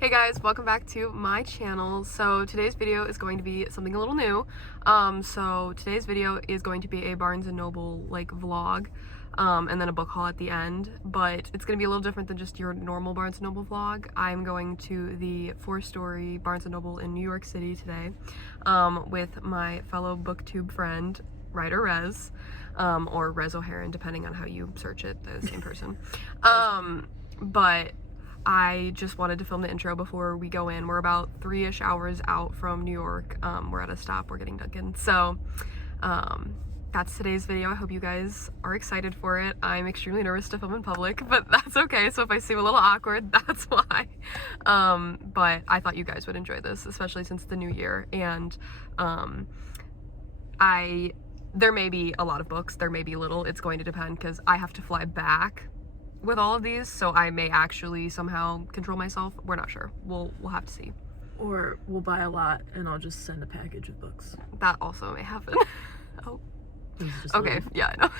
Hey guys, welcome back to my channel. So today's video is going to be something a little new. So today's video is going to be a Barnes & Noble like vlog, and then a book haul at the end, but it's going to be a little different than just your normal Barnes & Noble vlog. I'm going to the 4-story Barnes & Noble in New York City today, with my fellow booktube friend, writer Rez, or Rez O'Haron, depending on how you search it, they're the same person. But I just wanted to film the intro before we go in. We're about 3-ish hours out from New York. We're at a stop, we're getting Dunkin'. So that's today's video. I hope you guys are excited for it. I'm extremely nervous to film in public, but that's okay. So if I seem a little awkward, that's why. But I thought you guys would enjoy this, especially since the new year. And there may be a lot of books, there may be little. It's going to depend because I have to fly back with all of these, so I may actually somehow control myself. We're not sure. We'll have to see. Or we'll buy a lot and I'll just send a package of books. That also may happen. Oh. Okay, yeah, I know.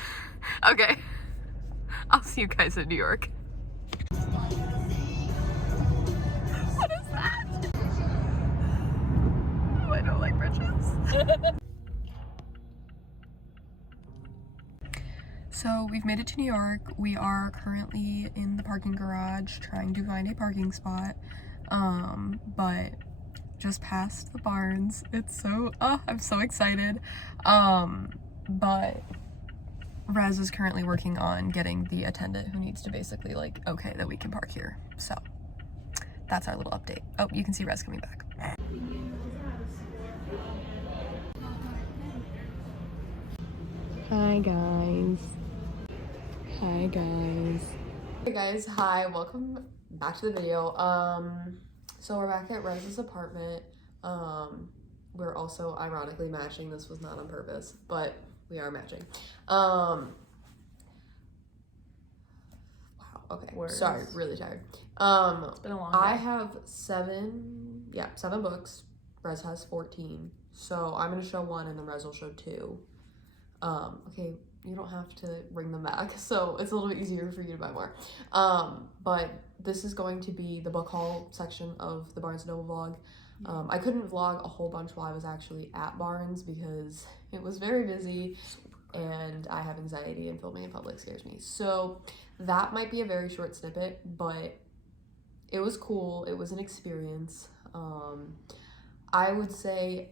Okay. I'll see you guys in New York. What is that? Oh, I don't like bridges. So we've made it to New York. We are currently in the parking garage trying to find a parking spot, but just past the Barnes. It's so, I'm so excited. But Rez is currently working on getting the attendant who needs to basically like, okay, that we can park here. So that's our little update. Oh, you can see Rez coming back. Hi guys. Hi guys. Hey guys, hi, welcome back to the video. So we're back at Rez's apartment. We're also ironically matching. This was not on purpose, but we are matching. Wow, okay. Words. Sorry, really tired. It's been a long day. I have 7 books. Rez has 14. So I'm gonna show 1 and then Rez will show 2. Okay, you don't have to bring them back, so it's a little bit easier for you to buy more. But this is going to be the book haul section of the Barnes & Noble vlog. I couldn't vlog a whole bunch while I was actually at Barnes because it was very busy and I have anxiety and filming in public scares me. So that might be a very short snippet, but it was cool. It was an experience. I would say,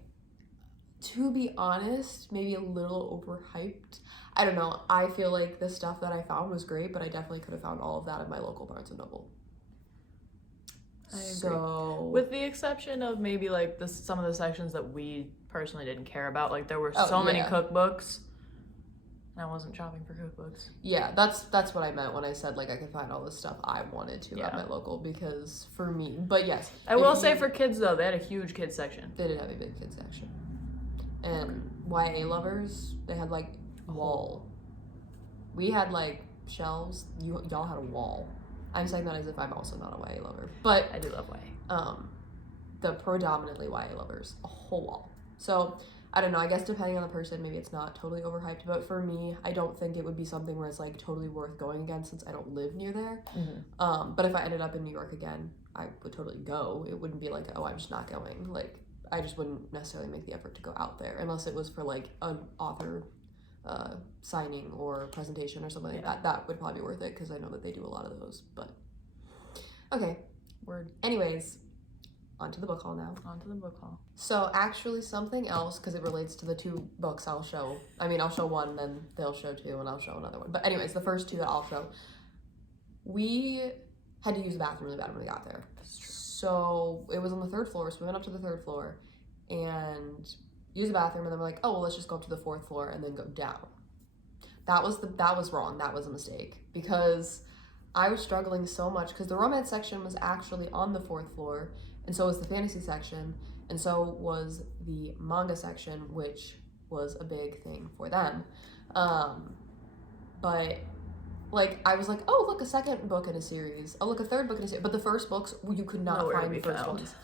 to be honest, maybe a little overhyped. I don't know. I feel like the stuff that I found was great, but I definitely could have found all of that at my local Barnes & Noble. I agree. So, with the exception of maybe like some of the sections that we personally didn't care about, like there were many cookbooks, and I wasn't shopping for cookbooks. Yeah, that's what I meant when I said like I could find all the stuff I wanted to at my local, because for me, but yes. I will say for kids though, they had a huge kids section. They did have a big kids section. And YA lovers, they had like a wall. We had like shelves. Y'all had a wall. I'm saying that as if I'm also not a YA lover, but I do love YA. The predominantly YA lovers, a whole wall. So I don't know. I guess depending on the person, maybe it's not totally overhyped. But for me, I don't think it would be something where it's like totally worth going again since I don't live near there. Mm-hmm. But if I ended up in New York again, I would totally go. It wouldn't be like, oh, I'm just not going. Like, I just wouldn't necessarily make the effort to go out there unless it was for like an author signing or presentation or something like that. That would probably be worth it because I know that they do a lot of those. But okay, word. Anyways, on to the book haul now. On to the book haul. So actually something else, because it relates to the 2 books I'll show. I mean, I'll show 1, then they'll show 2, and I'll show another one. But anyways, the first 2 that I'll show, we had to use the bathroom really bad when we got there. So it was on the 3rd floor, so we went up to the 3rd floor and used the bathroom, and then we're like, oh, well, let's just go up to the 4th floor and then go down. That was wrong. That was a mistake, because I was struggling so much because the romance section was actually on the 4th floor, and so was the fantasy section, and so was the manga section, which was a big thing for them. But like, I was like, oh, look, a 2nd book in a series. Oh, look, a 3rd book in a series. But the first books, you could not find the first ones.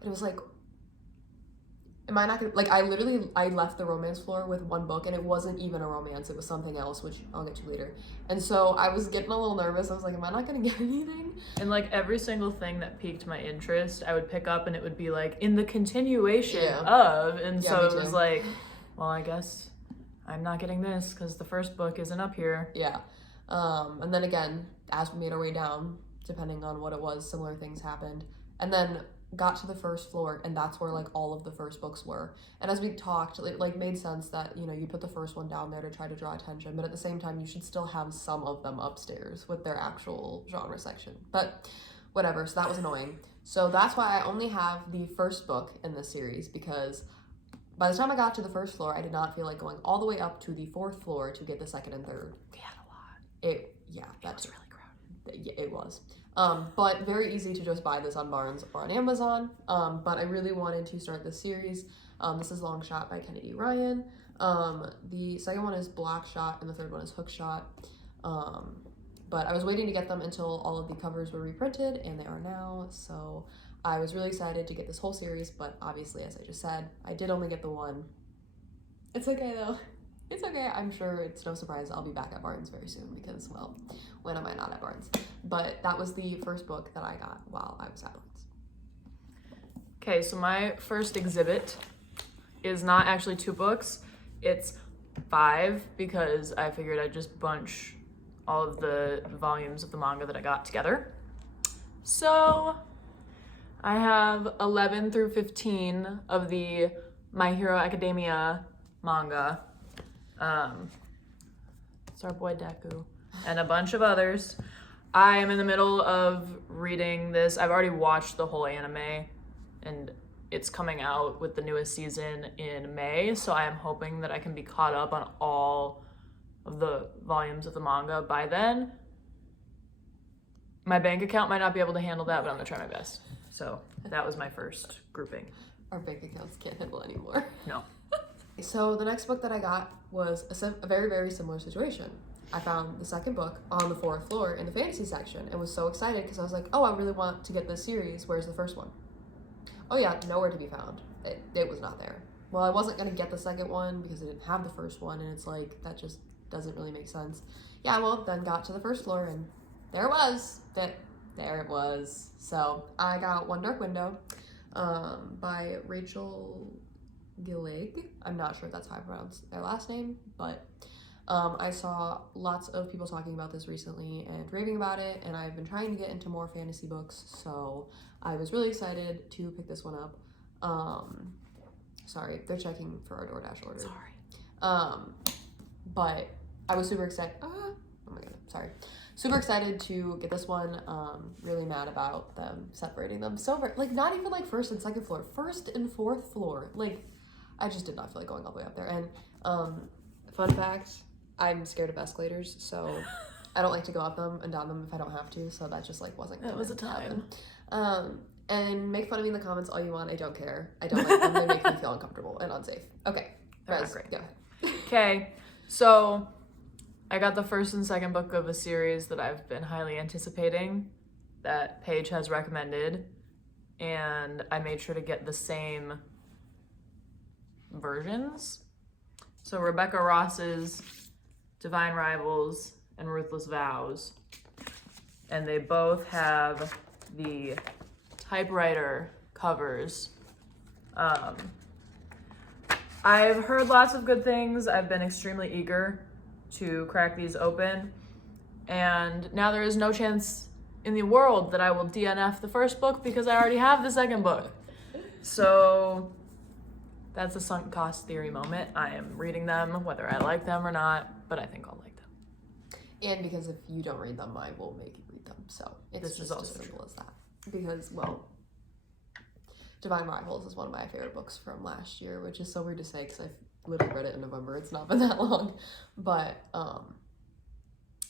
And it was like, am I not gonna, like, I left the romance floor with one book, and it wasn't even a romance, it was something else, which I'll get to later. And so I was getting a little nervous. I was like, am I not gonna get anything? And like every single thing that piqued my interest, I would pick up and it would be like, in the continuation of, and so it was like, well, I guess I'm not getting this because the first book isn't up here. Yeah. And then again, as we made our way down, depending on what it was, similar things happened. And then got to the first floor, and that's where like all of the first books were. And as we talked, it like made sense that, you know, you put the first one down there to try to draw attention, but at the same time you should still have some of them upstairs with their actual genre section. But whatever, so that was annoying. So that's why I only have the first book in this series, because by the time I got to the first floor, I did not feel like going all the way up to the fourth floor to get the second and third. We had a lot. It was really crowded. Yeah, it was. But very easy to just buy this on Barnes or on Amazon. But I really wanted to start this series. This is Long Shot by Kennedy Ryan. The second one is Black Shot, and the third one is Hook Shot. But I was waiting to get them until all of the covers were reprinted, and they are now. So I was really excited to get this whole series, but obviously, as I just said, I did only get the one. It's okay though. It's okay. I'm sure it's no surprise I'll be back at Barnes very soon because, well, when am I not at Barnes? But that was the first book that I got while I was at Barnes. Okay, so my first exhibit is not actually 2 books. It's 5 because I figured I'd just bunch all of the volumes of the manga that I got together. So I have 11 through 15 of the My Hero Academia manga. It's our boy Deku, and a bunch of others. I am in the middle of reading this. I've already watched the whole anime, and it's coming out with the newest season in May, so I am hoping that I can be caught up on all of the volumes of the manga by then. My bank account might not be able to handle that, but I'm gonna try my best. So that was my first grouping. Our bank accounts can't handle anymore. No. So the next book that I got was a very, very similar situation. I found the second book on the 4th floor in the fantasy section and was so excited because I was like, oh, I really want to get this series. Where's the first one? Oh yeah, nowhere to be found. It was not there. Well, I wasn't going to get the second one because I didn't have the first one, and it's like, that just doesn't really make sense. Yeah, well, then got to the first floor and there it was. There it was. So I got One Dark Window by Rachel Gillig. I'm not sure if that's how I pronounce their last name, but I saw lots of people talking about this recently and raving about it, and I've been trying to get into more fantasy books, so I was really excited to pick this one up. Sorry, they're checking for our DoorDash order. Sorry. But I was super excited. Oh my god, sorry. Super excited to get this one. Really mad about them separating them. So, like, not even like 1st and 2nd floor, 1st and 4th floor. Like, I just did not feel like going all the way up there. And fun fact, I'm scared of escalators, so I don't like to go up them and down them if I don't have to. So that just like wasn't. That was a time. And make fun of me in the comments all you want. I don't care. I don't like them. They make me feel uncomfortable and unsafe. Okay, Rez, great. Yeah. Okay, so I got the first and second book of a series that I've been highly anticipating that Paige has recommended, and I made sure to get the same versions. So Rebecca Ross's Divine Rivals and Ruthless Vows, and they both have the typewriter covers. I've heard lots of good things. I've been extremely eager to crack these open, and now there is no chance in the world that I will DNF the first book because I already have the second book. So that's a sunk cost theory moment. I am reading them whether I like them or not, but I think I'll like them. And because if you don't read them, I will make you read them. So it's just as simple as that. Because, well, Divine Rivals is one of my favorite books from last year, which is so weird to say because I've literally read it in November. It's not been that long. But,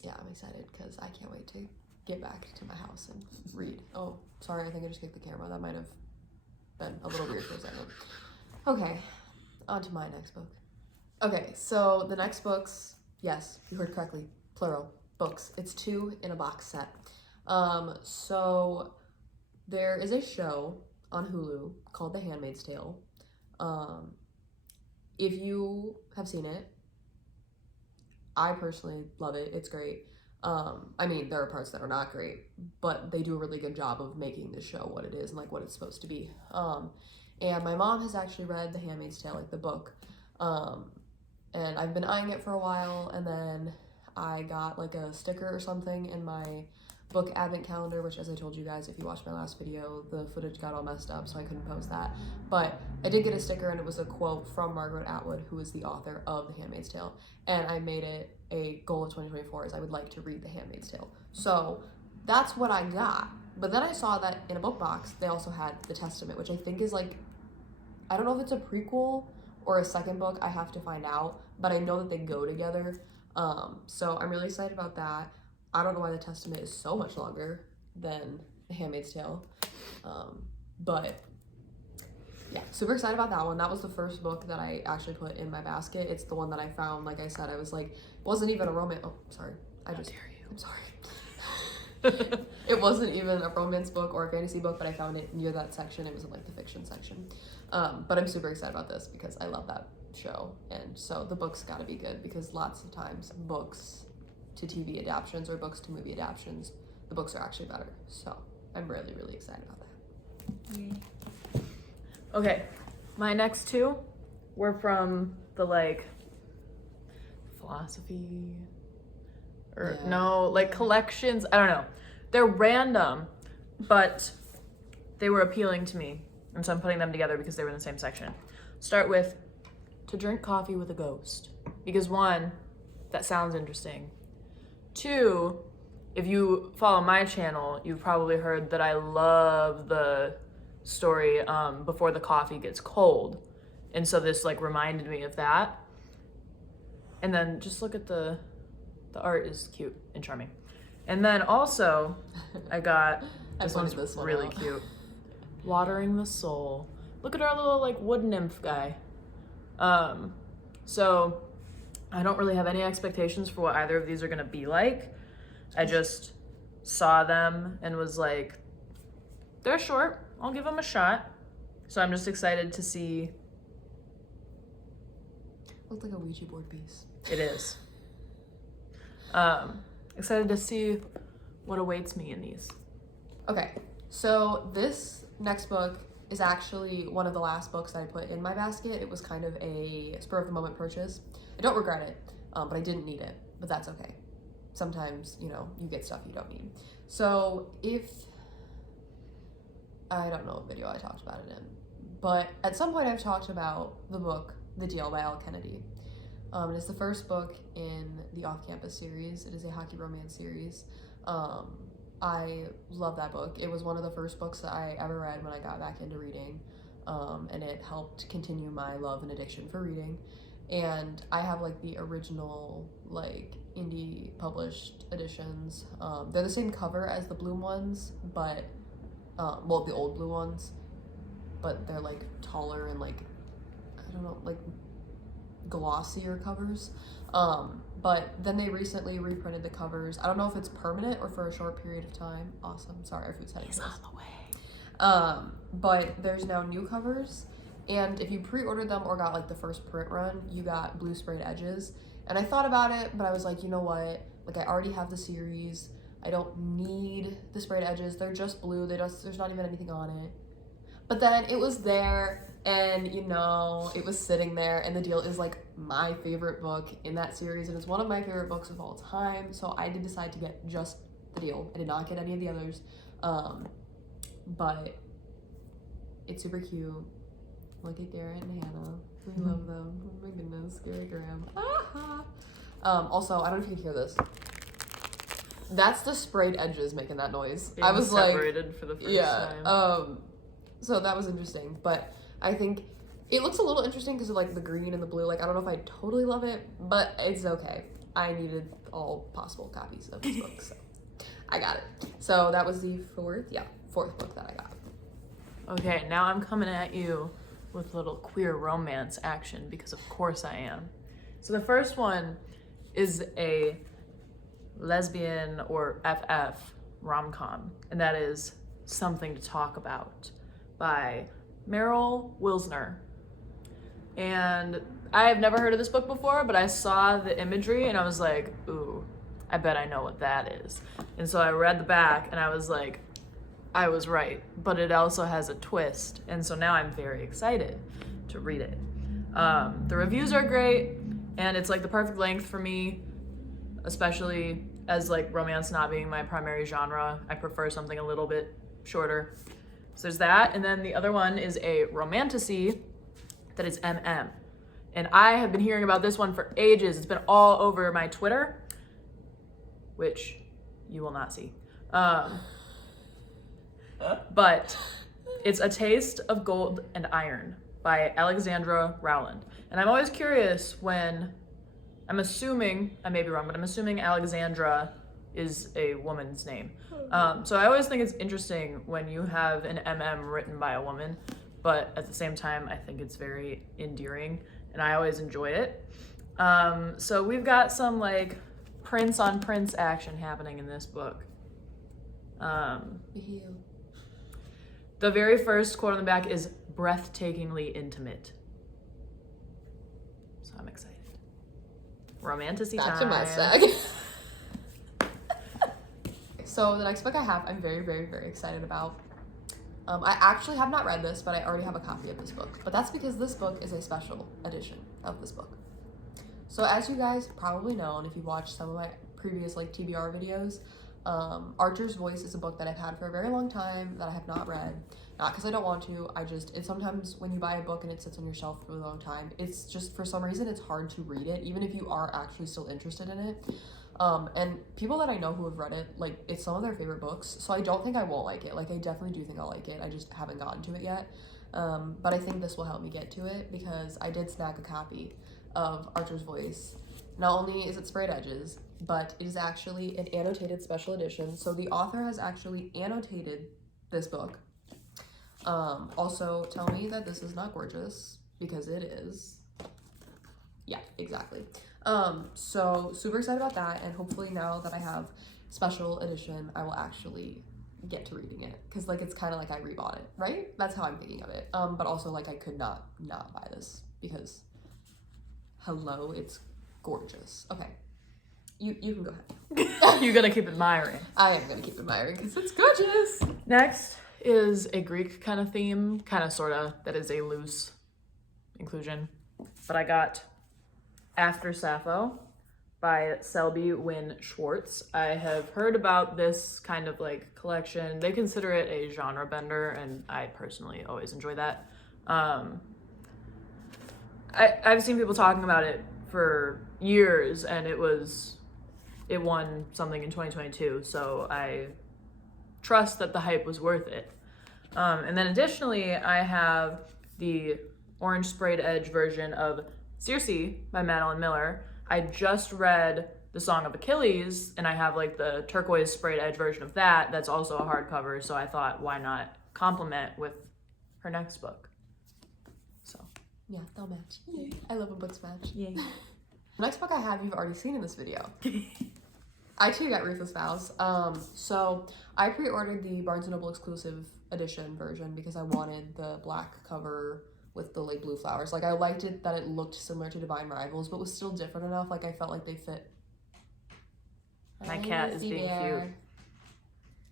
yeah, I'm excited because I can't wait to get back to my house and read. Oh, sorry, I think I just kicked the camera. That might have been a little weird for a second. Okay, on to my next book. Okay, so the next books, yes, you heard correctly, plural, books. It's 2 in a box set. So there is a show on Hulu called The Handmaid's Tale. If you have seen it, I personally love it. It's great. I mean, there are parts that are not great, but they do a really good job of making the show what it is and like what it's supposed to be. And my mom has actually read The Handmaid's Tale, like the book. And I've been eyeing it for a while, and then I got like a sticker or something in my book advent calendar, which, as I told you guys, if you watched my last video, the footage got all messed up, so I couldn't post that. But I did get a sticker, and it was a quote from Margaret Atwood, who is the author of The Handmaid's Tale, and I made it a goal of 2024 is I would like to read The Handmaid's Tale. So that's what I got. But then I saw that in a book box, they also had The Testament, which I think is like, I don't know if it's a prequel or a second book, I have to find out, but I know that they go together. So I'm really excited about that. I don't know why The Testament is so much longer than The Handmaid's Tale. But yeah, super excited about that one. That was the first book that I actually put in my basket. It's the one that I found, like I said, I was like, wasn't even a romance, oh, sorry. How dare you. I'm sorry. It wasn't even a romance book or a fantasy book, but I found it near that section. It was in like the fiction section. But I'm super excited about this because I love that show. And so the book's gotta be good because lots of times books to TV adaptations or books to movie adaptations, the books are actually better. So I'm really, really excited about that. Okay, my next two were from the like philosophy or no, like collections. I don't know. They're random, but they were appealing to me. And so I'm putting them together because they were in the same section. Start with To Drink Coffee with a Ghost. Because one, that sounds interesting. Two, if you follow my channel, you've probably heard that I love the story Before the Coffee Gets Cold. And so this like reminded me of that. And then just look at the art is cute and charming. And then also I got this one's really cute. Watering the Soul. Look at our little like wood nymph guy. So I don't really have any expectations for what either of these are gonna be like. I just saw them and was like, they're short, I'll give them a shot. So I'm just excited to see. Looks like a Ouija board piece. It is. Excited to see what awaits me in these. Okay, so this next book is actually one of the last books that I put in my basket. It was kind of a spur of the moment purchase. I don't regret it, but I didn't need it, but that's okay. Sometimes, you know, you get stuff you don't need. So I don't know what video I talked about it in, but at some point I've talked about the book, The Deal by Al Kennedy. It is the first book in the Off-Campus series. It is a hockey romance series. I love that book. It was one of the first books that I ever read when I got back into reading, and it helped continue my love and addiction for reading. And I have like the original like indie published editions. They're the same cover as the Bloom ones, but well, the old blue ones, but they're like taller and like, I don't know, like glossier covers. But then they recently reprinted the covers. I don't know if it's permanent or for a short period of time. Awesome. Sorry, our food's heading. He's on the way. But there's now new covers, and if you pre-ordered them or got like the first print run, you got blue sprayed edges. And I thought about it, but I was like, you know what? Like I already have the series. I don't need the sprayed edges. They're just blue. There's not even anything on it. But then it was there, and you know, it was sitting there, and The Deal is like my favorite book in that series, and it's one of my favorite books of all time. So I did decide to get just The Deal. I did not get any of the others. But it's super cute. Look at Garrett and Hannah. We love them. Oh my goodness, Garrett Graham. Also, I don't know if you can hear this. That's the sprayed edges making that noise. Being I was separated like, for the first yeah. time. So that was interesting, but I think it looks a little interesting because of like the green and the blue. Like I don't know if I totally love it, but it's okay. I needed all possible copies of this book, so I got it. So that was the fourth book that I got. Okay, now I'm coming at you with a little queer romance action because of course I am. So the first one is a lesbian or FF rom-com, and that is Something to Talk About by Meryl Wilsner. And I have never heard of this book before, but I saw the imagery and I was like, ooh, I bet I know what that is. And so I read the back and I was like, I was right, but it also has a twist. And so now I'm very excited to read it. The reviews are great, and it's like the perfect length for me, especially as like romance not being my primary genre. I prefer something a little bit shorter. So there's that. And then the other one is a romantasy that is MM. And I have been hearing about this one for ages. It's been all over my Twitter, which you will not see. But it's A Taste of Gold and Iron by Alexandra Rowland. And I'm always curious when, I'm assuming, I may be wrong, but I'm assuming Alexandra is a woman's name. So I always think it's interesting when you have an MM written by a woman, but at the same time, I think it's very endearing and I always enjoy it. So we've got some like prince on prince action happening in this book. The very first quote on the back is breathtakingly intimate. So I'm excited. Romantasy time. Back to my swag. So the next book I have, I'm very, very, very excited about. I actually have not read this, but I already have a copy of this book. But that's because this book is a special edition of this book. So as you guys probably know, and if you've watched some of my previous like TBR videos, Archer's Voice is a book that I've had for a very long time that I have not read. Not because I don't want to, it's sometimes when you buy a book and it sits on your shelf for a long time, it's just, for some reason, it's hard to read it, even if you are actually still interested in it. And people that I know who have read it, like, it's some of their favorite books, so I don't think I won't like it. Like, I definitely do think I'll like it, I just haven't gotten to it yet. But I think this will help me get to it, because I did snag a copy of Archer's Voice. Not only is it sprayed edges, but it is actually an annotated special edition. So the author has actually annotated this book. Also, tell me that this is not gorgeous, because it is. Yeah, exactly. So super excited about that, and hopefully now that I have special edition, I will actually get to reading it, because like it's kind of like I rebought it, right? That's how I'm thinking of it. But also like I could not buy this, because hello, it's gorgeous. Okay, you can go ahead. You're gonna keep admiring. I am gonna keep admiring because it's gorgeous. Next is a Greek kind of theme, kind of sorta, that is a loose inclusion. But I got After Sappo by Selby Wynne Schwartz. I have heard about this kind of like collection. They consider it a genre bender, and I personally always enjoy that. I've seen people talking about it for years, and it won something in 2022, so I trust that the hype was worth it. And then additionally, I have the orange sprayed edge version of Circe by Madeline Miller. I just read The Song of Achilles, and I have like the turquoise sprayed edge version of that. That's also a hardcover, so I thought, why not complement with her next book? So yeah, they'll match. Yay. I love when books match. Yay. The next book I have, you've already seen in this video. I too got Ruthless Vows. So I pre-ordered the Barnes & Noble exclusive edition version because I wanted the black cover with the like blue flowers. Like I liked it that it looked similar to Divine Rivals, but was still different enough. Like I felt like they fit. My cat is being cute.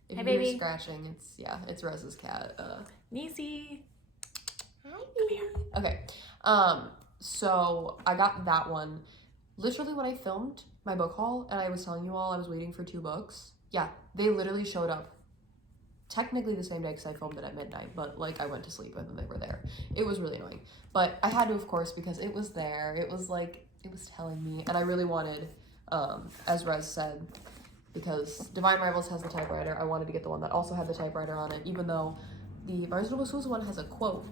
If Hi, you baby. hear scratching, it's Rose's cat. Nisi. Hi, come here. Okay. So I got that one literally when I filmed my book haul, and I was telling you all I was waiting for 2 books. Yeah, they literally showed up technically the same day because I filmed it at midnight, but like I went to sleep and then they were there. It was really annoying, but I had to, of course, because it was there. It was like, it was telling me, and I really wanted, as Rez said, because Divine Rivals has the typewriter, I wanted to get the one that also had the typewriter on it, even though the Barnes & Noble exclusive one has a quote.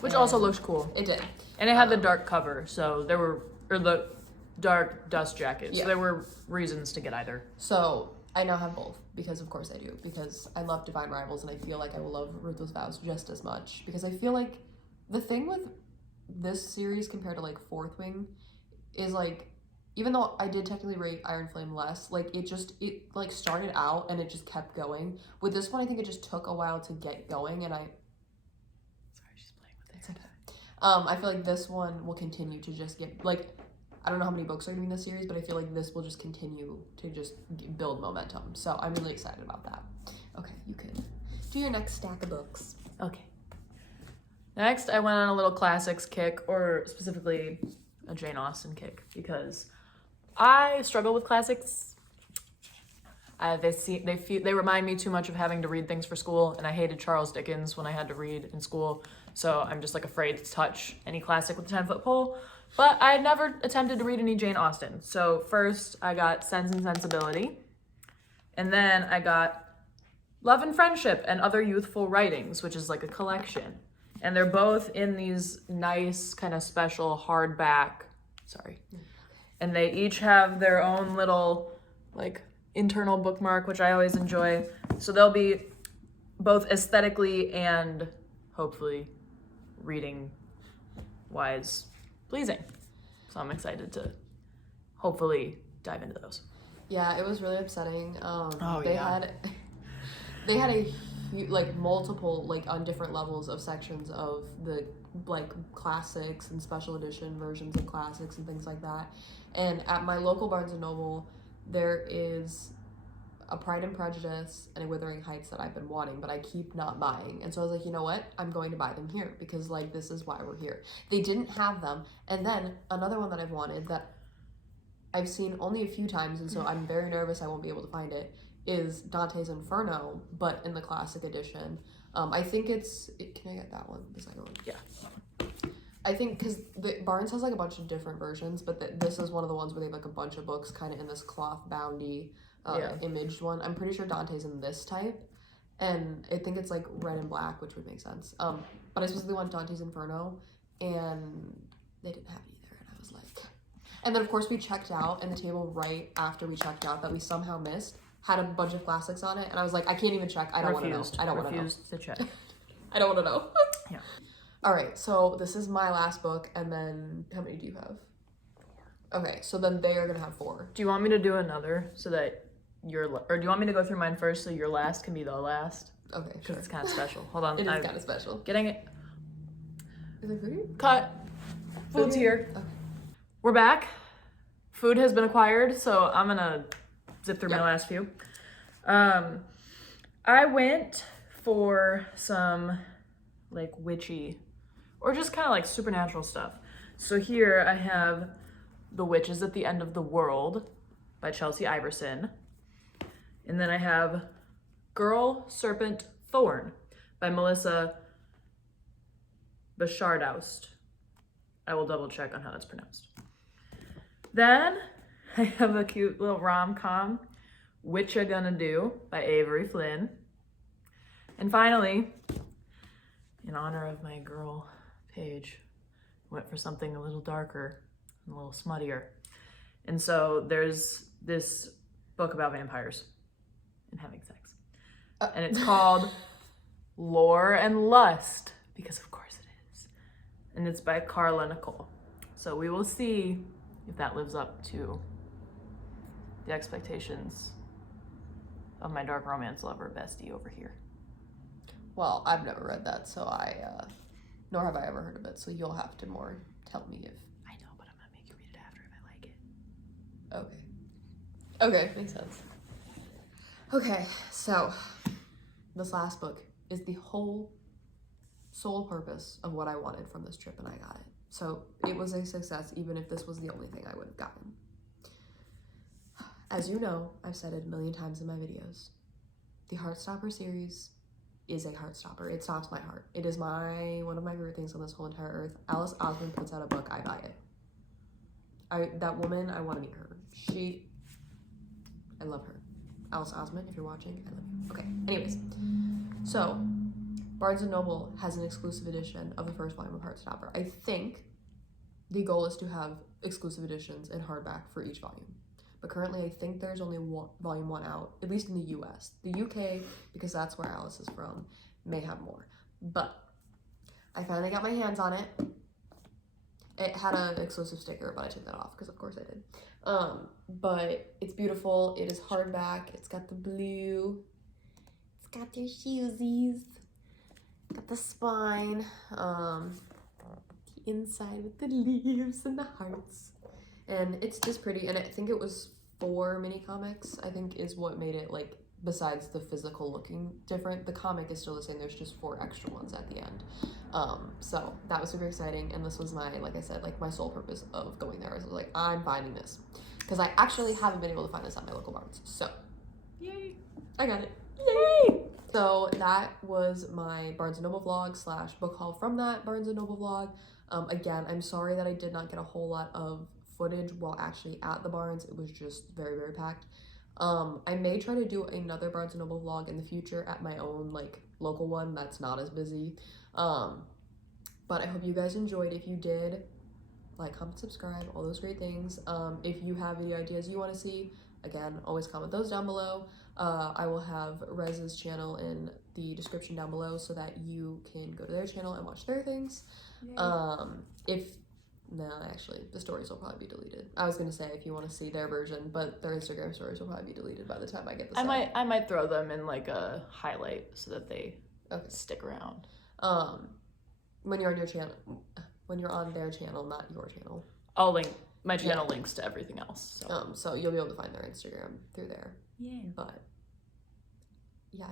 Which also looks cool. It did. And it had the dark cover, so there were, or the dark dust jacket, Yeah. so there were reasons to get either. So I now have both, because of course I do, because I love Divine Rivals, and I feel like I will love Ruthless Vows just as much, because I feel like the thing with this series compared to like Fourth Wing is like, even though I did technically rate Iron Flame less, like it like started out and it just kept going. With this one, I think it just took a while to get going, and I feel like this one will continue to just get, like, I don't know how many books are going to be in this series, but I feel like this will just continue to just build momentum. So I'm really excited about that. Okay, you can do your next stack of books. Okay. Next, I went on a little classics kick, or specifically a Jane Austen kick, because I struggle with classics. They remind me too much of having to read things for school, and I hated Charles Dickens when I had to read in school, so I'm just like afraid to touch any classic with a 10-foot pole. But I had never attempted to read any Jane Austen. So first I got Sense and Sensibility, and then I got Love and Friendship and Other Youthful Writings, which is like a collection. And they're both in these nice kind of special hardback, and they each have their own little like internal bookmark, which I always enjoy. So they'll be both aesthetically and hopefully reading wise pleasing. So I'm excited to hopefully dive into those. Yeah, it was really upsetting. They had like multiple, like on different levels of sections of the like classics and special edition versions of classics and things like that. And at my local Barnes and Noble, there is a Pride and Prejudice and a Wuthering Heights that I've been wanting, but I keep not buying. And so I was like, you know what? I'm going to buy them here because like this is why we're here. They didn't have them. And then another one that I've wanted that I've seen only a few times, and so I'm very nervous I won't be able to find it, is Dante's Inferno, but in the classic edition. I think can I get that one? The second one? Yeah. I think because Barnes has like a bunch of different versions, but this is one of the ones where they have like a bunch of books kind of in this cloth boundy imaged one. I'm pretty sure Dante's in this type, and I think it's like red and black, which would make sense. But I specifically want Dante's Inferno, and they didn't have it either, and I was like... And then of course we checked out, and the table right after we checked out that we somehow missed had a bunch of classics on it, and I was like, I can't even check. I don't want to know. I don't want to know. Refused to check. I don't want to know. Yeah. All right, so this is my last book, and then how many do you have? 4. Okay, so then they are gonna have 4. Do you want me to do another so that or do you want me to go through mine first so your last can be the last? Okay, Because sure. it's kind of special. Hold on. It is kind of special. Getting it. Is it pretty? Cut. Food's here. Okay. We're back. Food has been acquired, so I'm gonna zip through my last few. I went for some like witchy or just kind of like supernatural stuff. So here I have The Witches at the End of the World by Chelsea Iverson. And then I have Girl, Serpent, Thorn by Melissa Bachardoust. I will double check on how that's pronounced. Then I have a cute little rom-com, Which I Gonna Do by Avery Flynn. And finally, in honor of my girl Paige, went for something a little darker and a little smuttier. And so there's this book about vampires and having sex. And it's called Lore and Lust, because of course it is. And it's by Carla Nicole. So we will see if that lives up to the expectations of my dark romance lover bestie over here. Well, I've never read that, so nor have I ever heard of it, so you'll have to more tell me if... I know, but I'm gonna make you read it after if I like it. Okay. Okay, makes sense. Okay, so this last book is the whole sole purpose of what I wanted from this trip, and I got it. So it was a success, even if this was the only thing I would have gotten. As you know, I've said it a million times in my videos, the Heartstopper series is a Heartstopper. It stops my heart. It is one of my favorite things on this whole entire earth. Alice Osman puts out a book, I buy it. That woman, I want to meet her. I love her. Alice Osman, if you're watching, I love you. Okay, anyways. So, Barnes & Noble has an exclusive edition of the first volume of Heartstopper. I think the goal is to have exclusive editions in hardback for each volume. But currently, I think there's only volume 1 out, at least in the US. The UK, because that's where Alice is from, may have more. But I finally got my hands on it. It had an exclusive sticker, but I took that off because of course I did. But it's beautiful. It is hardback. It's got the blue. It's got their shoesies. Got the spine. inside with the leaves and the hearts. And it's just pretty, and I think it was 4 mini comics, I think is what made it, like, besides the physical looking different, the comic is still the same. There's just 4 extra ones at the end. So that was super exciting, and this was my, like I said, like my sole purpose of going there. I was like, I'm finding this, because I actually haven't been able to find this at my local Barnes. So Yay! I got it. Yay! So that was my Barnes & Noble vlog / book haul from that Barnes & Noble vlog. Again, I'm sorry that I did not get a whole lot of footage while actually at the Barnes. It was just very, very packed. I may try to do another Barnes & Noble vlog in the future at my own, like, local one that's not as busy. But I hope you guys enjoyed. If you did, like, comment, subscribe, all those great things. If you have video ideas you want to see, again, always comment those down below. I will have Rez's channel in the description down below so that you can go to their channel and watch their things. No, actually, the stories will probably be deleted. I was gonna say if you want to see their version, but their Instagram stories will probably be deleted by the time I get this. I might throw them in like a highlight so that they stick around. When you're on your channel, when you're on their channel, not your channel. I'll link my channel links to everything else. So. So you'll be able to find their Instagram through there. Yeah. But yeah,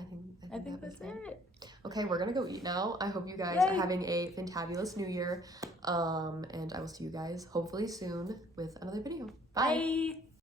I think that's it. Okay, we're gonna go eat now. I hope you guys are having a fantabulous new year. And I will see you guys hopefully soon with another video. Bye. Bye.